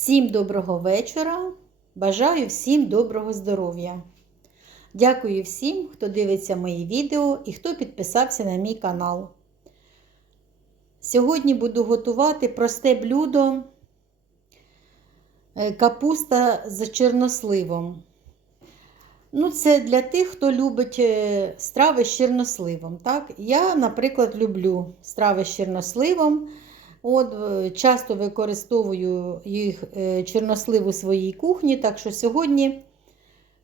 Всім доброго вечора. Бажаю всім доброго здоров'я. Дякую всім, хто дивиться мої відео і хто підписався на мій канал. Сьогодні буду готувати просте блюдо е, капуста з чорносливом. Ну, це для тих, хто любить е, страви з чорносливом. Так? Я, наприклад, люблю страви з чорносливом. От, е, Часто використовую їх е, чорнослив у своїй кухні, так що сьогодні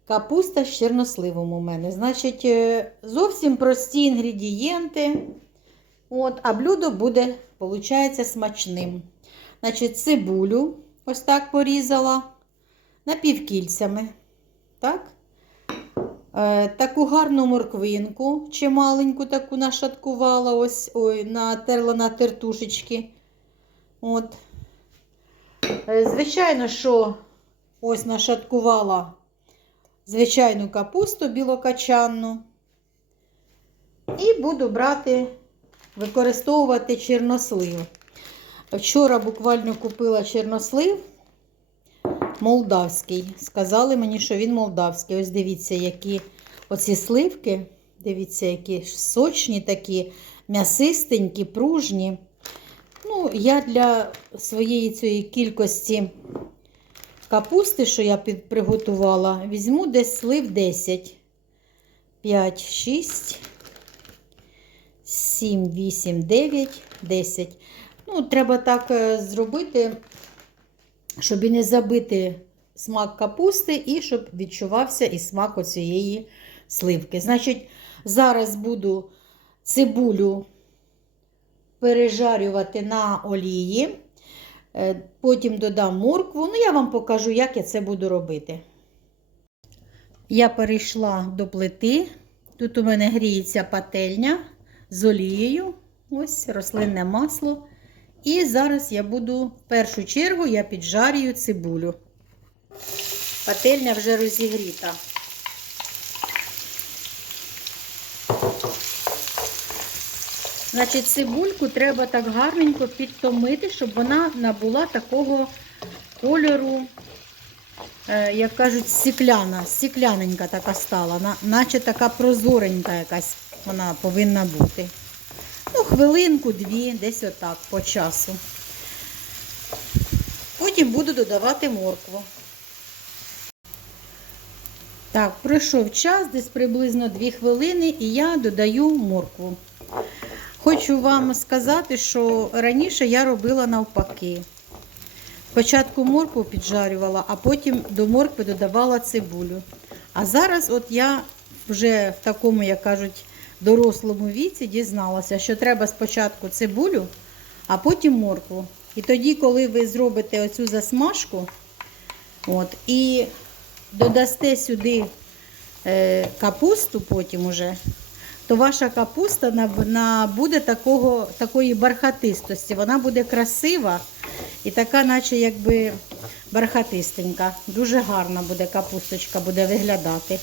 капуста з чорносливом у мене. Значить, е, зовсім прості інгредієнти. От, А блюдо буде, виходить, смачним. Значить, Цибулю ось так порізала напівкільцями. Так? Таку гарну морквинку, чи маленьку таку нашаткувала, ось, ой, натерла на тертушечки. От. Е, Звичайно, що ось нашаткувала звичайну капусту білокачанну. І буду брати, використовувати чорнослив. Вчора буквально купила чорнослив молдавський. Сказали мені, що він молдавський. Ось дивіться, які оці сливки. Дивіться, які сочні такі, м'ясистенькі, пружні. Ну, я для своєї цієї кількості капусти, що я приготувала, візьму десь слив 10. 5, 6, 7, 8, 9, 10. Ну, треба так е, зробити, щоб і не забити смак капусти, і щоб відчувався і смак оцієї сливки. Значить, зараз буду цибулю пережарювати на олії. Е, Потім додам моркву. Ну, я вам покажу, як я це буду робити. Я перейшла до плити. Тут у мене гріється пательня з олією. Ось рослинне масло. І зараз я буду, в першу чергу, я піджарюю цибулю. Пательня вже розігріта. Значить, цибульку треба так гарненько підтомити, щоб вона набула такого кольору, е, як кажуть, стікляна, стікляненька така стала, наче така прозоренька якась вона повинна бути. Ну, хвилинку-дві, десь отак по часу. Потім буду додавати моркву. Так, пройшов час, десь приблизно 2 хвилини, і я додаю моркву. Хочу вам сказати, що раніше я робила навпаки. Спочатку моркву піджарювала, а потім до моркви додавала цибулю. А зараз от я вже в такому, як кажуть, дорослому віці дізналася, що треба спочатку цибулю, а потім моркву. І тоді, коли ви зробите оцю засмажку, от, і додасте сюди е, капусту потім уже, то ваша капуста набуде такого, такої бархатистості. Вона буде красива і така, наче якби бархатистенька. Дуже гарна буде капусточка буде виглядати.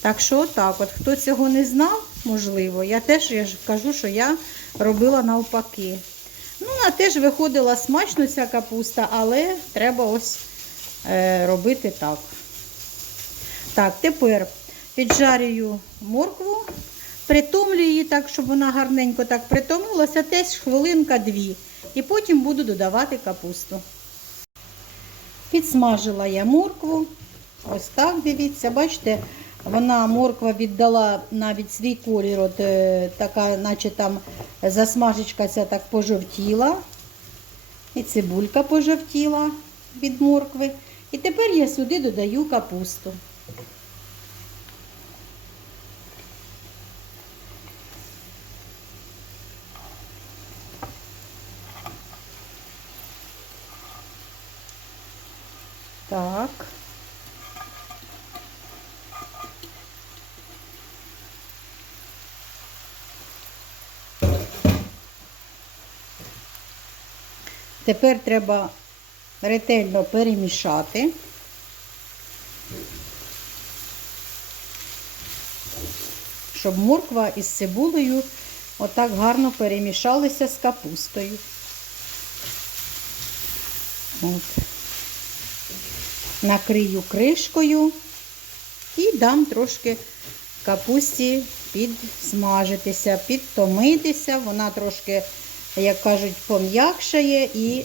Так що, так, от хто цього не знав, можливо, я теж я ж кажу, що я робила навпаки. Ну, вона теж виходила смачно ця капуста, але треба ось е, робити так. Так, тепер піджарюю моркву, притомлю її так, щоб вона гарненько так притомилася, десь хвилинка-дві. І потім буду додавати капусту. Підсмажила я моркву. Ось так, дивіться, бачите, вона морква віддала навіть свій колір, от е, така, наче там засмажечка ця так пожовтіла. І цибулька пожовтіла від моркви. І тепер я сюди додаю капусту. Так. Тепер треба ретельно перемішати. Щоб морква із цибулею отак гарно перемішалися з капустою. От. Накрию кришкою і дам трошки капусті підсмажитися, підтомитися. Вона трошки, як кажуть, пом'якшає і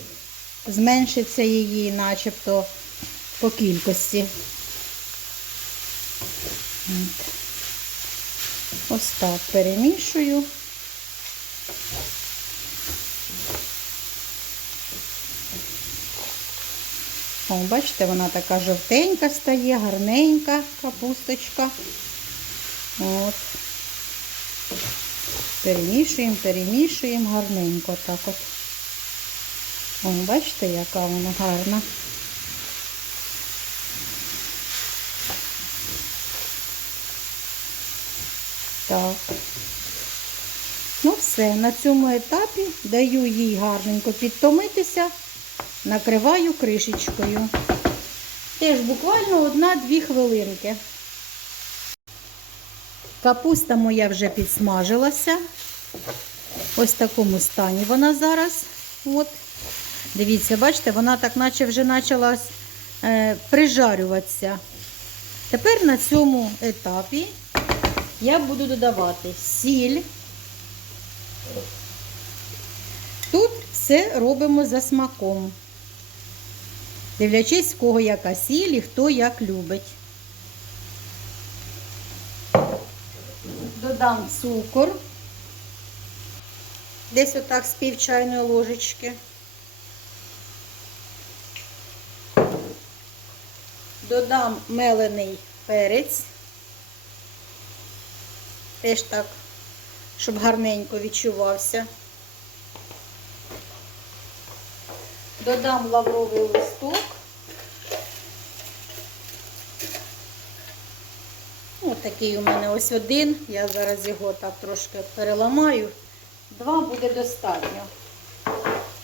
зменшиться її начебто по кількості. Ось так перемішую. О, бачите, вона така жовтенька стає, гарненька капусточка. От. Перемішуємо, перемішуємо гарненько так от. О, бачите, яка вона гарна. Так. Ну все, на цьому етапі даю їй гарненько підтомитися, накриваю кришечкою. Теж буквально одна-дві хвилинки. Капуста моя вже підсмажилася. Ось в такому стані вона зараз. От. Дивіться, бачите, вона так наче вже почала е, прижарюватися. Тепер на цьому етапі я буду додавати сіль. Тут все робимо за смаком. Дивлячись, в кого яка сіль і хто як любить. Додам цукор. Десь отак з пів чайної ложечки. Додам мелений перець. Теж так, щоб гарненько відчувався. Додам лавровий листок. Ось такий у мене ось один. Я зараз його так трошки переламаю. Два буде достатньо,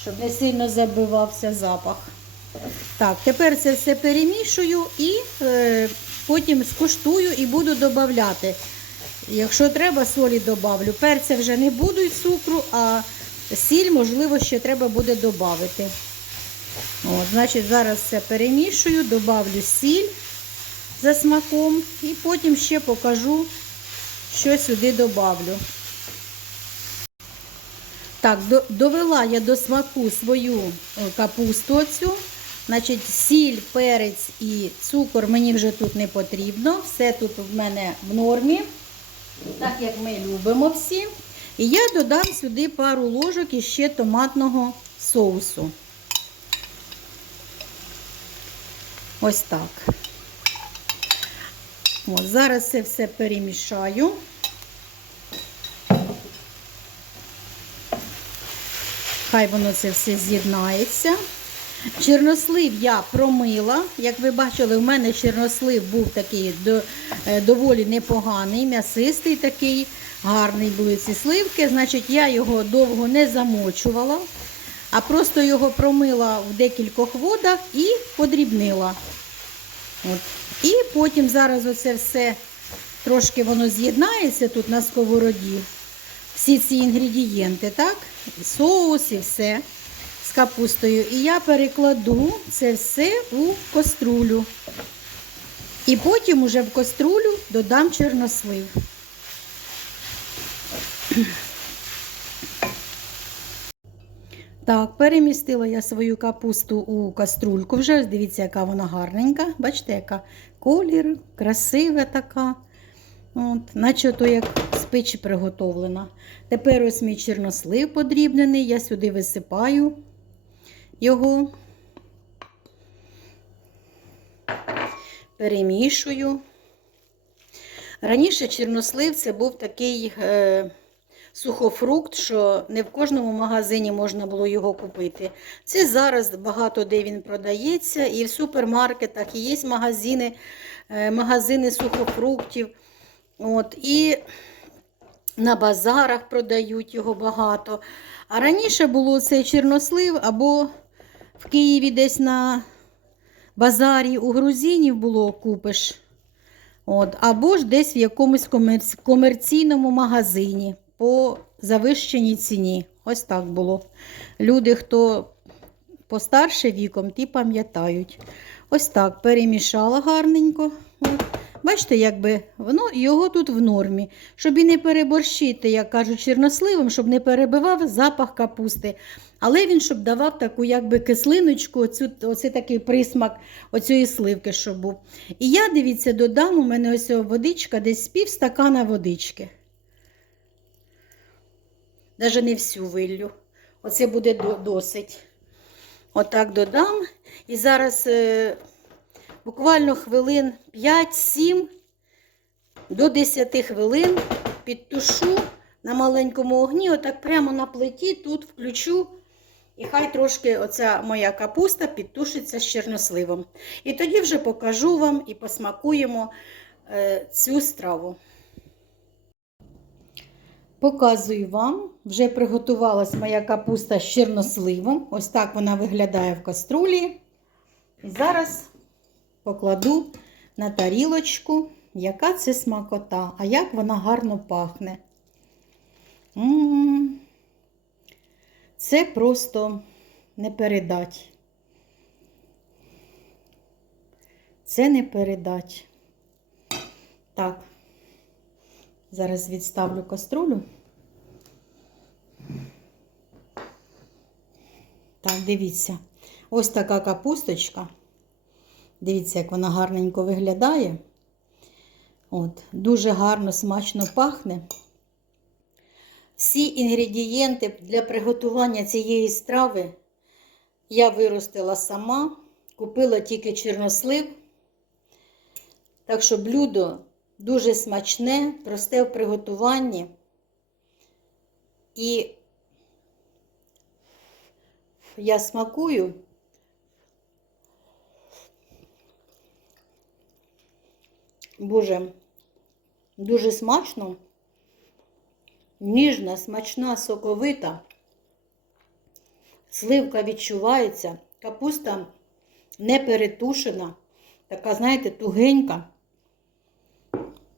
щоб не сильно забивався запах. Так, тепер це все перемішую і е, потім скуштую і буду додавати. Якщо треба, солі додавлю. Перця вже не буду і цукру, а сіль, можливо, ще треба буде додати. От, Значить, зараз все перемішую, додавлю сіль за смаком і потім ще покажу, що сюди додавлю. Так, довела я до смаку свою е, капусту цю. Значить, сіль, перець і цукор мені вже тут не потрібно. Все тут в мене в нормі, так як ми любимо всі. І я додам сюди пару ложок іще томатного соусу. Ось так. Ось, зараз це все перемішаю. Хай воно це все з'єднається. Чорнослив я промила. Як ви бачили, у мене чорнослив був такий е, доволі непоганий, м'ясистий такий, гарний були ці сливки. Значить, я його довго не замочувала, а просто його промила в декількох водах і подрібнила. От. І потім зараз оце все трошки воно з'єднається тут на сковороді. Всі ці інгредієнти, так? І соус, і все з капустою. І я перекладу це все у каструлю. І потім уже в каструлю додам чорнослив. Так, перемістила я свою капусту у каструльку. Вже дивіться, яка вона гарненька. Бачите, яка колір, красива така. От, наче то як з печі приготовлена. Тепер ось мій чорнослив подрібнений, я сюди висипаю його, перемішую. Раніше чорнослив це був такий е, сухофрукт, що не в кожному магазині можна було його купити. Це зараз багато де він продається, і в супермаркетах, і є магазини, е, магазини сухофруктів. От, і на базарах продають його багато. А раніше було цей чорнослив або в Києві десь на базарі у грузинів було купиш. От, або ж десь в якомусь комерційному магазині по завищеній ціні. Ось так було. Люди, хто постарше віком, ті пам'ятають. Ось так перемішала гарненько. От. Бачите, якби воно його тут в нормі. Щоб і не переборщити, як кажуть, чорносливом, щоб не перебивав запах капусти. Але він щоб давав таку якби кислиночку, оцю, оце такий присмак оцієї сливки, щоб був. І я, дивіться, додам, у мене ось водичка, десь пів стакана водички. Навіть не всю виллю. Оце буде досить. Отак додам. І зараз е, буквально хвилин 5-7 до 10 хвилин підтушу на маленькому огні, отак прямо на плиті тут включу. І хай трошки оця моя капуста підтушиться з чорносливом. І тоді вже покажу вам і посмакуємо е, цю страву. Показую вам, вже приготувалась моя капуста з чорносливом. Ось так вона виглядає в каструлі. І зараз покладу на тарілочку, яка це смакота, а як вона гарно пахне. М-м-м. Це просто не передать. Це не передать. Так, зараз відставлю каструлю. Так, дивіться. Ось така капусточка. Дивіться, як вона гарненько виглядає. От, дуже гарно, смачно пахне. Всі інгредієнти для приготування цієї страви я виростила сама, купила тільки чорнослив. Так що блюдо дуже смачне, просте в приготуванні. І я смакую. Боже, дуже смачно, ніжна, смачна, соковита. Сливка відчувається, капуста не перетушена, така, знаєте, тугенька.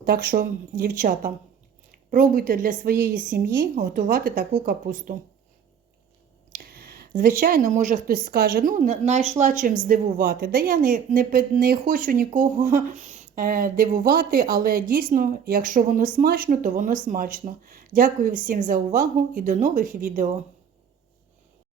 Так що, дівчата, пробуйте для своєї сім'ї готувати таку капусту. Звичайно, може хтось скаже, ну, знайшла чим здивувати. Да я не, не, не хочу нікого е, дивувати, але дійсно, якщо воно смачно, то воно смачно. Дякую всім за увагу і до нових відео.